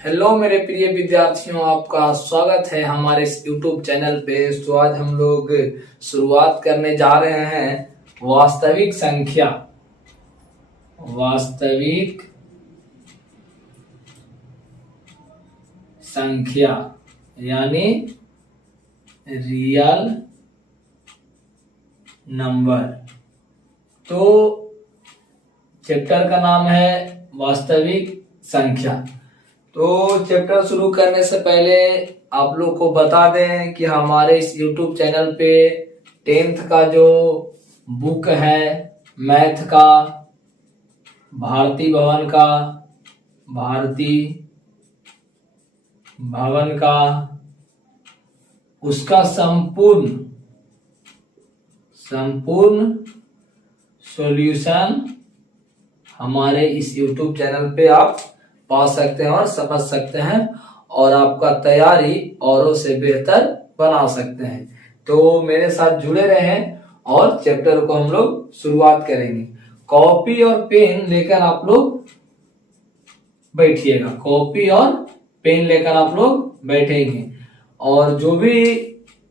Hello मेरे प्रिय विद्यार्थियों, आपका स्वागत है हमारे इस YouTube चैनल पे। तो आज हम लोग शुरुआत करने जा रहे हैं वास्तविक संख्या। वास्तविक संख्या यानी रियल नंबर। तो चैप्टर का नाम है वास्तविक संख्या। तो चैप्टर शुरू करने से पहले आप लोग को बता दें कि हमारे इस YouTube चैनल पे 10th का जो बुक है मैथ का, भारती भवन का उसका संपूर्ण सॉल्यूशन हमारे इस YouTube चैनल पे आप पा सकते हैं और समझ सकते हैं और आपका तैयारी औरों से बेहतर बना सकते हैं। तो मेरे साथ जुड़े रहें और चैप्टर को हम लोग शुरुआत करेंगे। कॉपी और पेन लेकर आप लोग बैठिएगा। कॉपी और पेन लेकर आप लोग बैठेंगे और जो भी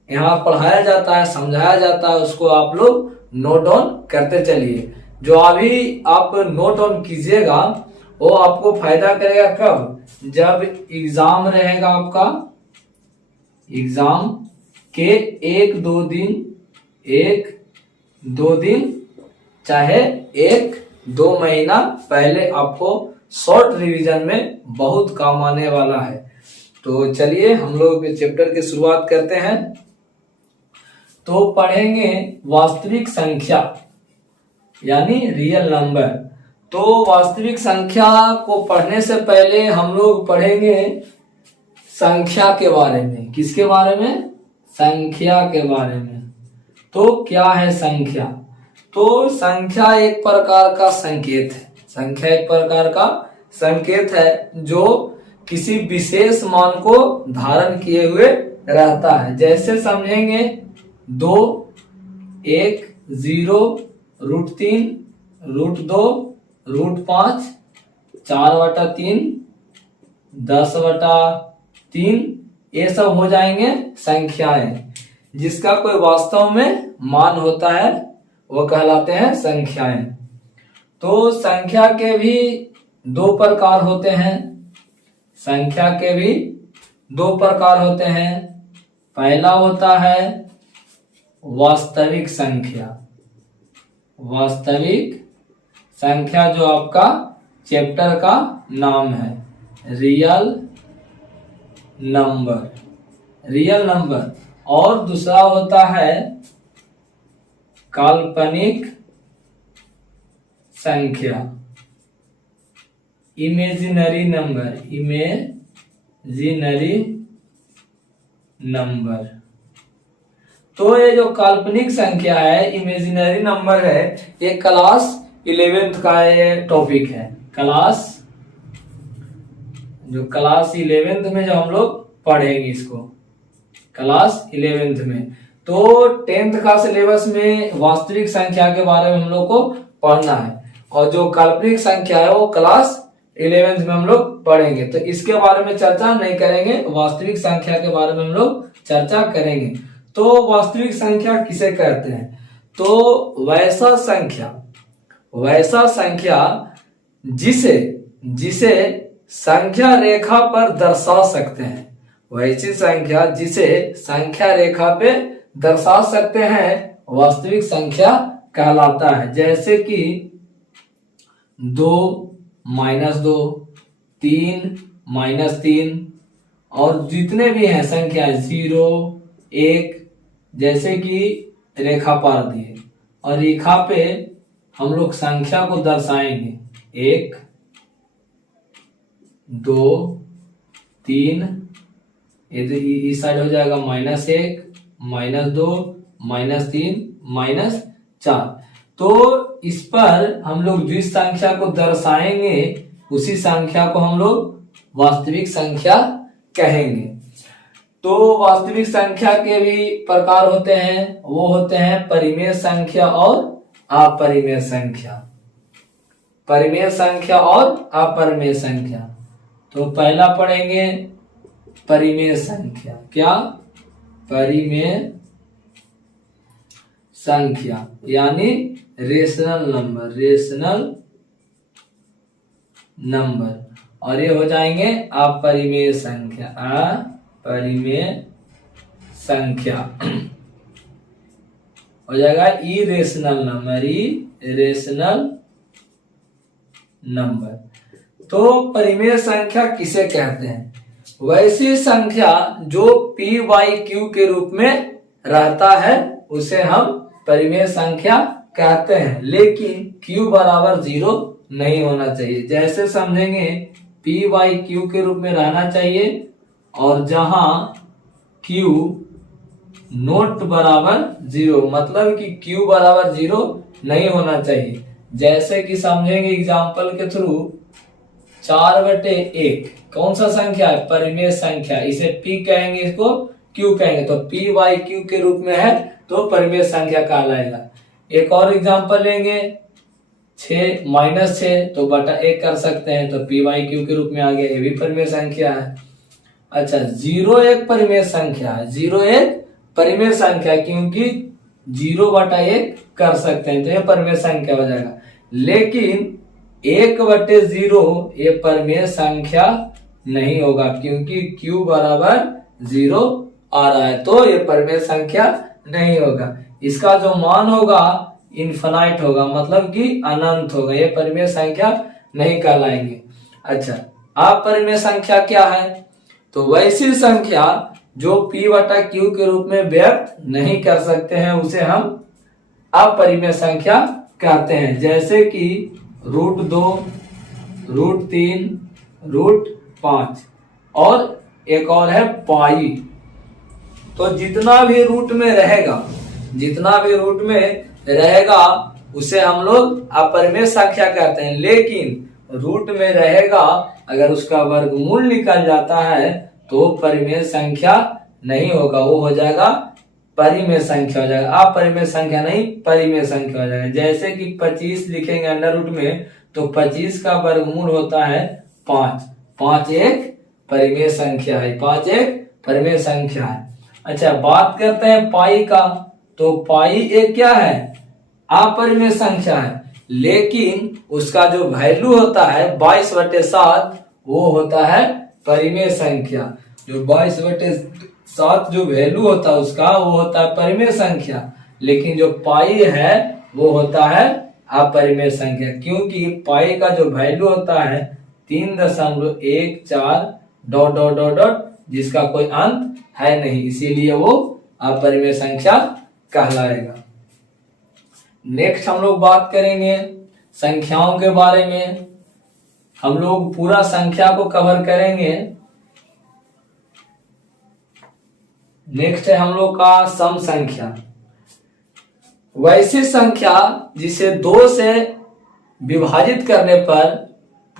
यहाँ पढ़ाया जाता है, समझाया जाता है, उसको आप लोग नोट डाउन करते चलिए। जो अभी आप नोट डाउन कीजिएगा वो आपको फायदा करेगा कब? जब एग्जाम रहेगा आपका। एग्जाम के एक दो दिन चाहे 1-2 महीना पहले आपको शॉर्ट रिवीजन में बहुत काम आने वाला है। तो चलिए हम लोग चैप्टर की शुरुआत करते हैं। तो पढ़ेंगे वास्तविक संख्या यानी रियल नंबर। तो वास्तविक संख्या को पढ़ने से पहले हम लोग पढ़ेंगे संख्या के बारे में। किसके बारे में? संख्या के बारे में। तो क्या है संख्या? तो संख्या एक प्रकार का संकेत है। संख्या एक प्रकार का संकेत है जो किसी विशेष मान को धारण किए हुए रहता है। जैसे समझेंगे 2, 1, 0, √3, √2, √5, 4/3, 10/3, ये सब हो जाएंगे संख्याएं। जिसका कोई वास्तव में मान होता है वो कहलाते हैं संख्याएं। तो संख्या के भी 2 प्रकार होते हैं। संख्या के भी 2 प्रकार होते हैं। पहला होता है वास्तविक संख्या। वास्तविक संख्या जो आपका चैप्टर का नाम है, रियल नंबर। और दूसरा होता है काल्पनिक संख्या, इमेजिनरी नंबर। तो ये जो काल्पनिक संख्या है, इमेजिनरी नंबर है, ये क्लास 11th का ये टॉपिक है। क्लास 11th में जो हम लोग पढ़ेंगे इसको, क्लास 11th में। तो 10th का सिलेबस में वास्तविक संख्या के बारे में हम लोग को पढ़ना है और जो काल्पनिक संख्या है वो क्लास 11th में हम लोग पढ़ेंगे। तो इसके बारे में चर्चा नहीं करेंगे, वास्तविक संख्या के बारे में हम लोग चर्चा करेंगे। तो वास्तविक संख्या किसे कहते हैं? तो वैसा संख्या जिसे संख्या रेखा पर दर्शा सकते हैं। वैसी संख्या जिसे संख्या रेखा पे दर्शा सकते हैं वास्तविक संख्या कहलाता है। जैसे कि 2, -2, 3, -3 और जितने भी हैं संख्या 0, 1, जैसे कि रेखा पार दिए और रेखा पे हम लोग संख्या को दर्शाएंगे। 1, 2, 3, इस साइड हो जाएगा -1, -2, -3, -4। तो इस पर हम लोग जिस संख्या को दर्शाएंगे उसी संख्या को हम लोग वास्तविक संख्या कहेंगे। तो वास्तविक संख्या के भी प्रकार होते हैं, वो होते हैं परिमेय संख्या और अपरिमेय संख्या। परिमेय संख्या और अपरिमेय संख्या। तो पहला पढ़ेंगे परिमेय संख्या। क्या? परिमेय संख्या यानी रेशनल नंबर, रेशनल नंबर। और ये हो जाएंगे अपरिमेय संख्या, अपरिमेय संख्या हो जाएगा इरेशनल नंबर, इरेशनल नंबर। तो परिमेय संख्या किसे कहते हैं? वैसी संख्या जो p बाई क्यू के रूप में रहता है उसे हम परिमेय संख्या कहते हैं, लेकिन q बराबर 0 नहीं होना चाहिए। जैसे समझेंगे p बाई क्यू के रूप में रहना चाहिए और जहां q नोट बराबर 0, मतलब कि q बराबर 0 नहीं होना चाहिए। जैसे कि समझेंगे एग्जाम्पल के थ्रू 4/1 कौन सा संख्या है? परिमेय संख्या। इसे p कहेंगे, इसको q कहेंगे, तो p बाई क्यू के रूप में है तो परिमेय संख्या कहलाएगा। एक और एग्जाम्पल लेंगे 6 तो बटा 1 कर सकते हैं, तो p बाई क्यू के रूप में आ गया, ये भी परिमेय संख्या है। अच्छा 0 एक परिमेय संख्या है, 0 एक परिमेय संख्या क्योंकि 0/1 कर सकते हैं तो यह परिमेय संख्या हो जाएगा। लेकिन 1/0 ये परिमेय संख्या नहीं होगा क्योंकि q बराबर 0 आ रहा है, तो ये परिमेय संख्या नहीं होगा। इसका जो मान होगा इनफाइनाइट होगा, मतलब कि अनंत होगा, ये परिमेय संख्या नहीं कहलाएंगे। अच्छा अपरिमेय संख्या क्या है? तो वैसी संख्या जो p/q के रूप में व्यक्त नहीं कर सकते हैं उसे हम अपरिमेय संख्या कहते हैं। जैसे कि √2, √3, √5 और एक और है पाई। तो जितना भी रूट में रहेगा, जितना भी रूट में रहेगा उसे हम लोग अपरिमेय संख्या कहते हैं, लेकिन रूट में रहेगा अगर उसका वर्गमूल निकल जाता है तो परिमेय संख्या नहीं होगा, वो हो जाएगा परिमेय संख्या हो जाएगा। अपरिमेय संख्या नहीं, परिमेय संख्या हो जाएगा। जैसे कि 25 लिखेंगे अंडर रूट में तो 25 का वर्गमूल होता है 5, 5 एक परिमेय संख्या है, 5 एक परिमेय संख्या है। अच्छा बात करते हैं पाई का, तो पाई एक क्या है? अपरिमेय संख्या है, लेकिन उसका जो वैल्यू होता है 22/7 वो होता है परिमेय संख्या। जो 22/7 जो वैल्यू होता है उसका वो होता है परिमेय संख्या, लेकिन जो पाई है वो होता है अपरिमेय संख्या, क्योंकि पाई का जो वैल्यू होता है 3.14 ... जिसका कोई अंत है नहीं, इसीलिए वो अपरिमेय संख्या कहलाएगा। नेक्स्ट हम लोग बात करेंगे संख्याओं के बारे में। हम लोग पूरा संख्या को कवर करेंगे। नेक्स्ट है हम लोग का सम संख्या। वैसी संख्या जिसे 2 से विभाजित करने पर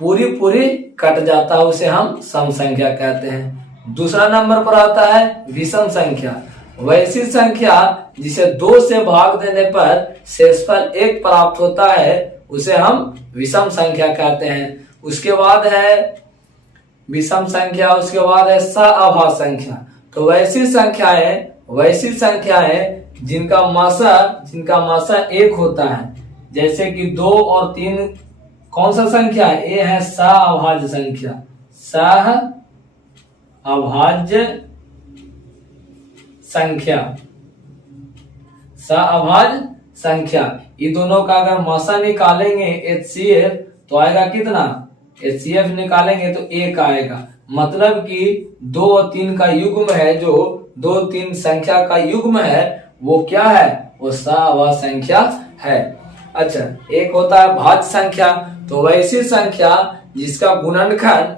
पूरी कट जाता है उसे हम सम संख्या कहते हैं। दूसरा नंबर पर आता है विषम संख्या। वैसी संख्या जिसे 2 से भाग देने पर शेषफल 1 प्राप्त होता है उसे हम विषम संख्या कहते हैं। उसके बाद है विषम संख्या, उसके बाद है सअभाज्य संख्या। तो वैसी संख्याएं जिनका मासा 1 होता है, जैसे कि 2 और 3 कौन सा संख्या है? ये है सअभाज्य संख्या, सअभाज्य संख्या, सअभाज्य संख्या। ये दोनों का अगर मासा निकालेंगे HCF तो आएगा कितना? HCF निकालेंगे तो 1 आएगा, मतलब कि 2 और 3 का युग्म है, जो 2 3 संख्या का युग्म है वो क्या है? वो सअभाज्य संख्या है। अच्छा एक होता है भाज्य संख्या। तो वैसी संख्या जिसका गुणनखंड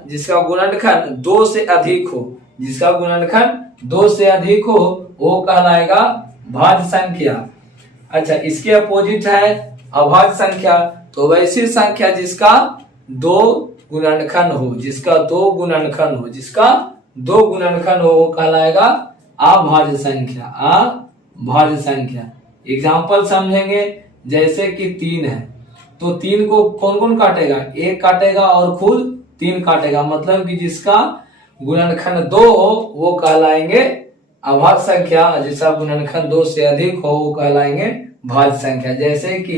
2 से अधिक हो, जिसका गुणनखंड 2 से अधिक हो वो कहलाएगा भाज्य संख्या। अच्छा इसके अपोजिट है अभाज्य संख्या। तो वैसी संख्या जिसका 2 गुणनखंड हो, जिसका 2 गुणनखंड हो वो कहलाएगा अभाज्य संख्या, अभाज्य संख्या। एग्जाम्पल समझेंगे, जैसे कि 3 है तो 3 को कौन कौन काटेगा? 1 काटेगा और खुद 3 काटेगा, मतलब कि जिसका गुणनखंड 2 हो वो कहलाएंगे अभाज्य संख्या, जिसका गुणनखंड 2 से अधिक हो वो कहलाएंगे भाज्य संख्या। जैसे कि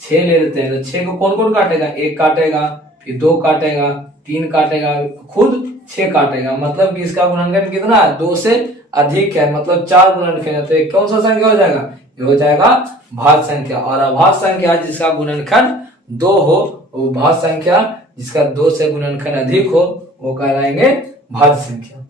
6 ले लेते हैं तो 6 को कौन कौन काटेगा, 1 काटेगा, फिर 2 काटेगा, 3 काटेगा, खुद 6 काटेगा, मतलब कि इसका गुणनखंड कितना है, 2 से अधिक है, मतलब 4 गुणनखंड है, तो ये कौन सा संख्या हो जाएगा, ये हो जाएगा भाज्य संख्या। और अभाज्य संख्या जिसका गुणनखंड 2 हो वो भाज्य संख्या, जिसका 2 से गुणनखंड अधिक हो वो कहलाएंगे भाज्य संख्या।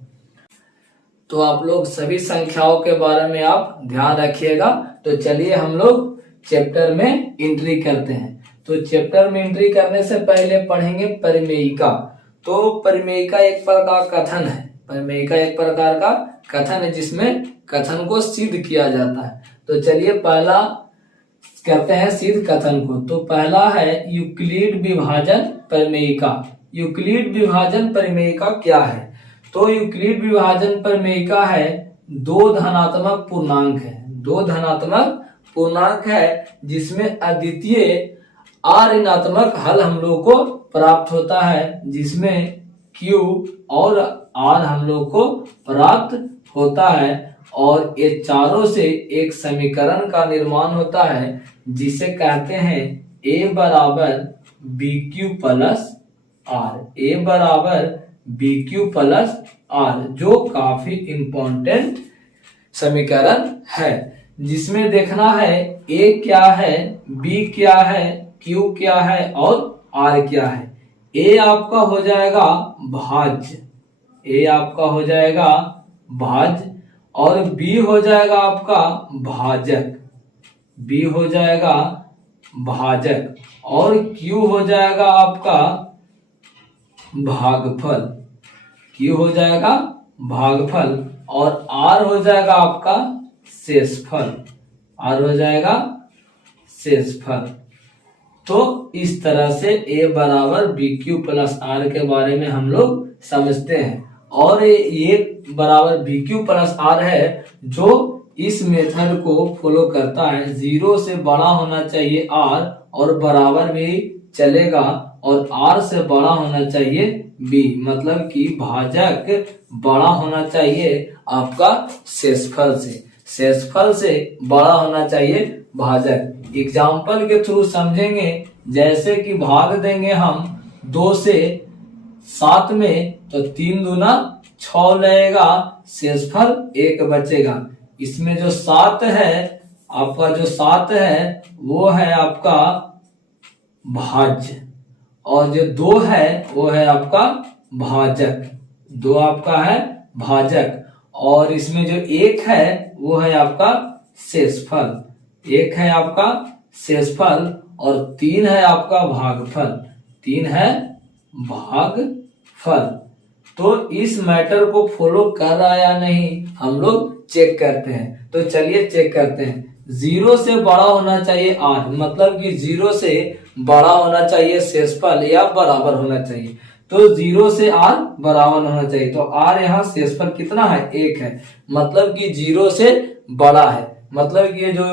तो आप लोग सभी संख्याओं के बारे में आप ध्यान रखिएगा। तो चलिए हम लोग चैप्टर में एंट्री करते हैं। तो चैप्टर में एंट्री करने से पहले पढ़ेंगे परिमेयिका। तो परिमेयिका एक प्रकार का कथन है, परिमेयिका एक प्रकार का कथन है जिसमें कथन को सिद्ध किया जाता है। तो चलिए पहला करते हैं सिद्ध कथन को। तो पहला है यूक्लिड विभाजन परिमेयिका। यूक्लिड विभाजन परिमेयिका क्या है, तो यूक्लिड विभाजन परिमेयिका है 2 धनात्मक पूर्णांक है, 2 धनात्मक पूर्णांक है जिसमें अद्वितीय ऋणात्मक हल हम लोग को प्राप्त होता है, जिसमें Q और R हम लोग को प्राप्त होता है, और ये चारों से एक समीकरण का निर्माण होता है जिसे कहते हैं A बराबर BQ प्लस R, A बराबर BQ प्लस R, जो काफी इंपॉर्टेंट समीकरण है, जिसमें देखना है A क्या है, B क्या है, Q क्या है और R क्या है। A आपका हो जाएगा भाज्य, A आपका हो जाएगा भाज्य, और B हो जाएगा आपका भाजक, B हो जाएगा भाजक, और Q हो जाएगा आपका भागफल, Q हो जाएगा भागफल, और R हो जाएगा आपका शेषफल, R हो जाएगा शेषफल। तो इस तरह से A बराबर BQ प्लस R के बारे में हम लोग समझते हैं, और ये बराबर BQ प्लस R है जो इस मेथड को फॉलो करता है। 0 से बड़ा होना चाहिए R और बराबर भी चलेगा, और R से बड़ा होना चाहिए B, मतलब कि भाजक बड़ा होना चाहिए आपका शेषफल से, शेषफल से बड़ा होना चाहिए भाजक। एग्जाम्पल के थ्रू समझेंगे, जैसे कि भाग देंगे हम 2 से 7 में तो 3 दूना 6 लगेगा, शेषफल 1 बचेगा। इसमें जो 7 है आपका, जो 7 है वो है आपका भाज्य, और जो 2 है वो है आपका भाजक, 2 आपका है भाजक, और इसमें जो 1 है वो है आपका शेषफल, 1 है आपका शेषफल, और 3 है आपका भागफल, 3 है भागफल। तो इस मैटर को फॉलो कर रहा है या नहीं हम लोग चेक करते हैं। तो चलिए चेक करते हैं। 0 से बड़ा होना चाहिए R, मतलब कि 0 से बड़ा होना चाहिए शेषफल या बराबर होना चाहिए। तो 0 से R बराबर होना चाहिए, तो R यहाँ शेषफल कितना है, 1 है, मतलब कि 0 से बड़ा है, मतलब कि ये जो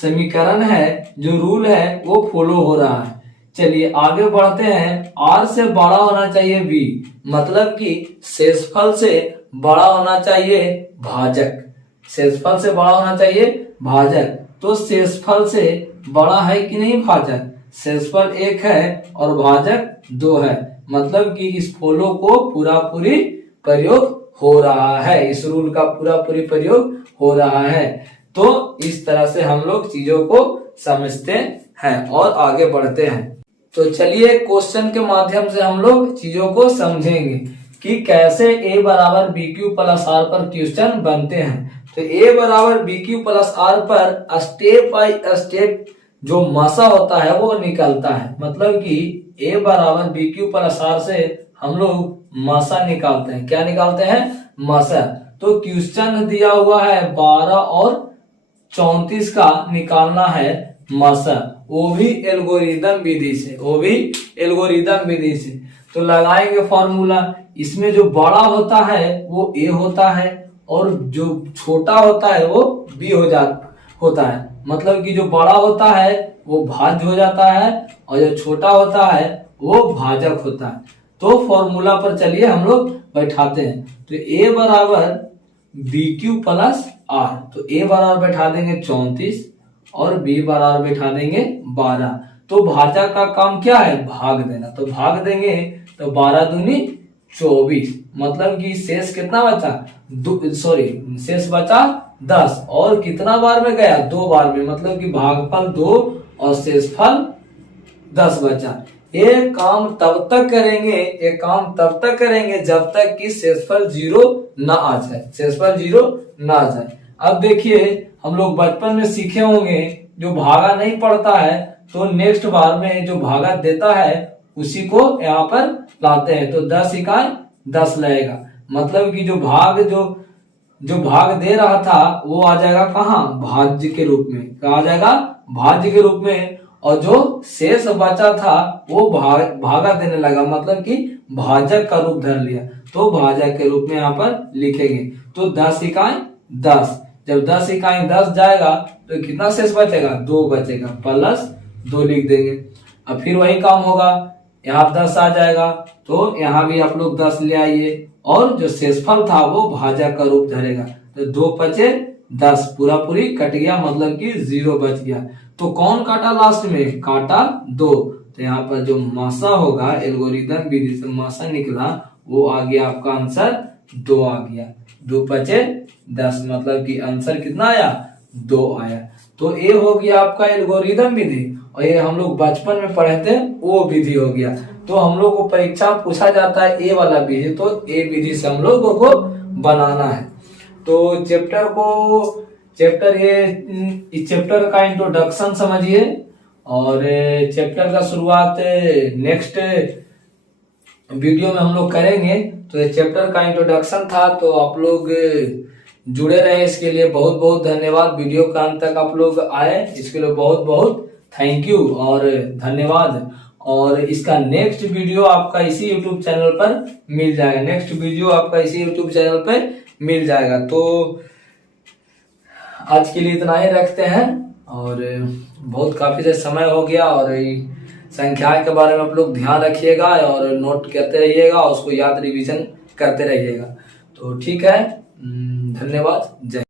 समीकरण है, जो रूल है वो फॉलो हो रहा है। चलिए आगे बढ़ते हैं। R से बड़ा होना चाहिए B, मतलब कि शेषफल से बड़ा होना चाहिए भाजक, शेषफल से बड़ा होना चाहिए भाजक। तो शेषफल से बड़ा है कि नहीं भाजक, शेषफल 1 है और भाजक 2 है, मतलब कि इस फॉलो को पूरा पूरी प्रयोग हो रहा है, इस रूल का पूरा पूरी प्रयोग हो रहा है। तो इस तरह से हम लोग चीजों को समझते हैं और आगे बढ़ते हैं। तो चलिए क्वेश्चन के माध्यम से हम लोग चीजों को समझेंगे कि कैसे A बराबर BQ प्लस R पर क्वेश्चन बनते हैं। तो A बराबर BQ प्लस R पर स्टेप बाय स्टेप जो मासा होता है वो निकलता है, मतलब कि A बराबर BQ प्लस R से हम लोग मासा निकालते हैं। क्या निकालते हैं, मासा। तो क्वेश्चन दिया हुआ है 12 और 34 का निकालना है मासा, वो भी एल्गोरिदम विधि से, वो भी एल्गोरिदम विधि से। तो लगाएंगे फॉर्मूला। इसमें जो बड़ा होता है वो A होता है और जो छोटा होता है वो B होता है, मतलब कि जो बड़ा होता है वो भाज्य हो जाता है और जो छोटा होता है वो भाजक होता है। तो फॉर्मूला पर चलिए हम लोग बैठाते हैं। तो a बराबर बी क्यू प्लस आर, तो a बराबर बैठा देंगे 34 और b बराबर बैठा देंगे 12। तो भाजक का काम क्या है, भाग देना। तो भाग देंगे तो 12 दूनी 24, मतलब कि शेष कितना बचा, शेष बचा 10। और कितना बार में गया, 2 बार में, मतलब कि भागफल 2 और शेषफल 10 बचा। ये काम तब तक करेंगे जब तक कि शेषफल 0 ना आ जाए। अब देखिए हम लोग बचपन में सीखे होंगे, जो भागा नहीं पड़ता है तो नेक्स्ट बार में जो भागा देता है उसी को यहाँ पर लाते हैं। तो 10 इकाई 10 लगेगा, मतलब कि जो भाग दे रहा था वो आ जाएगा कहाँ, भाज्य के रूप में। कहा जाएगा भाज्य के रूप में। और जो शेष बचा था वो भागा देने लगा, मतलब कि भाजक का रूप धर लिया। तो भाजक के रूप में यहाँ पर लिखेंगे। तो 10 इकाई 10, जब 10 इकाई 10 जाएगा तो कितना शेष बचेगा, 2 बचेगा, प्लस 2 लिख देंगे। अब फिर वही काम होगा, यहाँ 10 आ जाएगा तो यहाँ भी आप लोग 10 ले आइए, और जो शेषफल था वो भाजक का रूप धरेगा। तो 2 बचे 10, पूरा पूरी कट गया, मतलब कि 0 बच गया। तो कौन काटा लास्ट में, काटा 2। तो यहाँ पर जो मासा होगा, एल्गोरिथम विधि से मासा निकला, वो आ गया आपका आंसर 2 आ गया। 2 बचे 10, मतलब कि आंसर कितना आया, 2 आया। तो ये हो गया आपका एल्गोरिथम विधि, और ये हम लोग बचपन में पढ़े थे वो विधि हो गया। तो हम लोग को परीक्षा में पूछा जाता है ए वाला विधि, तो ए विधि से हम लोगों को बनाना है। तो इस चैप्टर का इंट्रोडक्शन समझिए, और चैप्टर का शुरुआत नेक्स्ट वीडियो में हम लोग करेंगे। तो ये चैप्टर का इंट्रोडक्शन था, तो आप लोग जुड़े रहे, इसके लिए बहुत बहुत धन्यवाद। वीडियो का अंत तक आप लोग आए, इसके लिए बहुत बहुत थैंक यू और धन्यवाद। और इसका नेक्स्ट वीडियो आपका इसी यूट्यूब चैनल पर मिल जाएगा। तो आज के लिए इतना ही रखते हैं, और बहुत काफी समय हो गया, और संख्या के बारे में आप लोग ध्यान रखिएगा और नोट करते रहिएगा, उसको याद रिवीजन करते रहिएगा। तो ठीक है, धन्यवाद, जय।